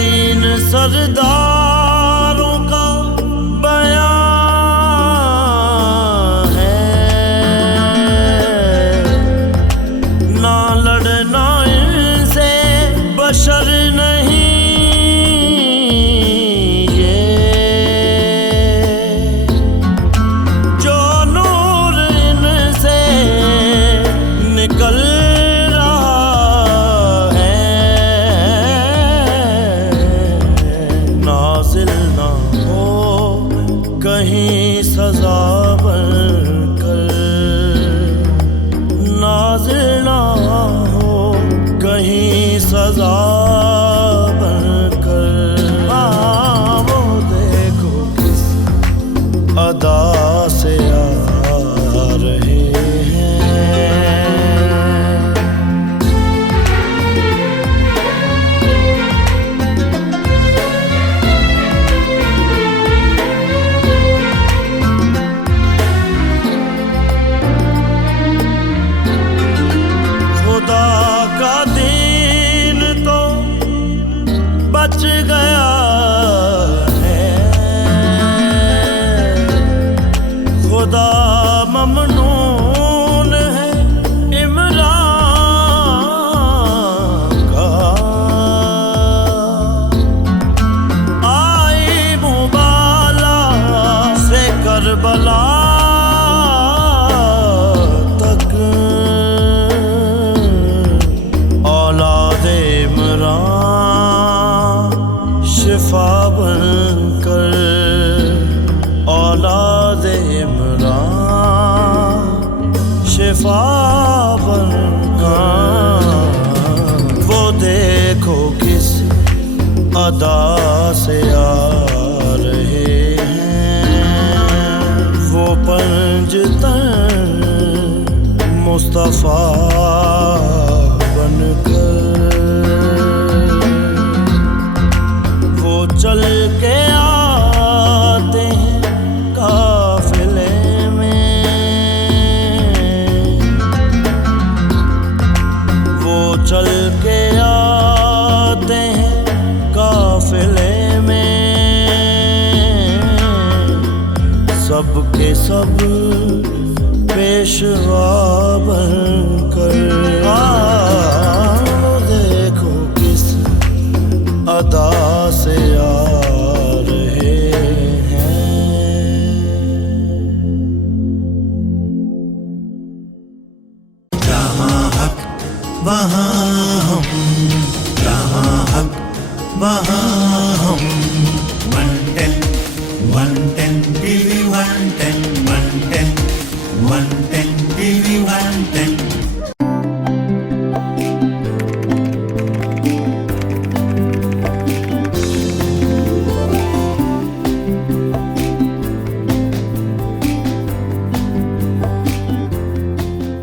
तीन सरदारों का बयान है, ना लड़ना इनसे बशर नहीं ये, जो नूर इनसे निकल कहीं सजा बनकर, नाज़िल ना हो कहीं सजा बनकर। वो देखो किस अदा से आ रहे हैं। का दिन तो बच गया है, खुदा ममनून है इमरान का। आई मुबाला से करबला शिफा बनकर, औलाद इमरान शिफा बनकर। वो देखो किस अदा से आ रहे हैं, वो पंजतन मुस्तफा बनकर। चल के आते हैं काफिले में, वो चल के आते हैं काफिले में, सबके सब पेशवा बनकर। देखो किस अदा से आ रहे हैं। जहाँ हक वहाँ हम, जहाँ हक वहाँ हम। 110 TV 110 110 110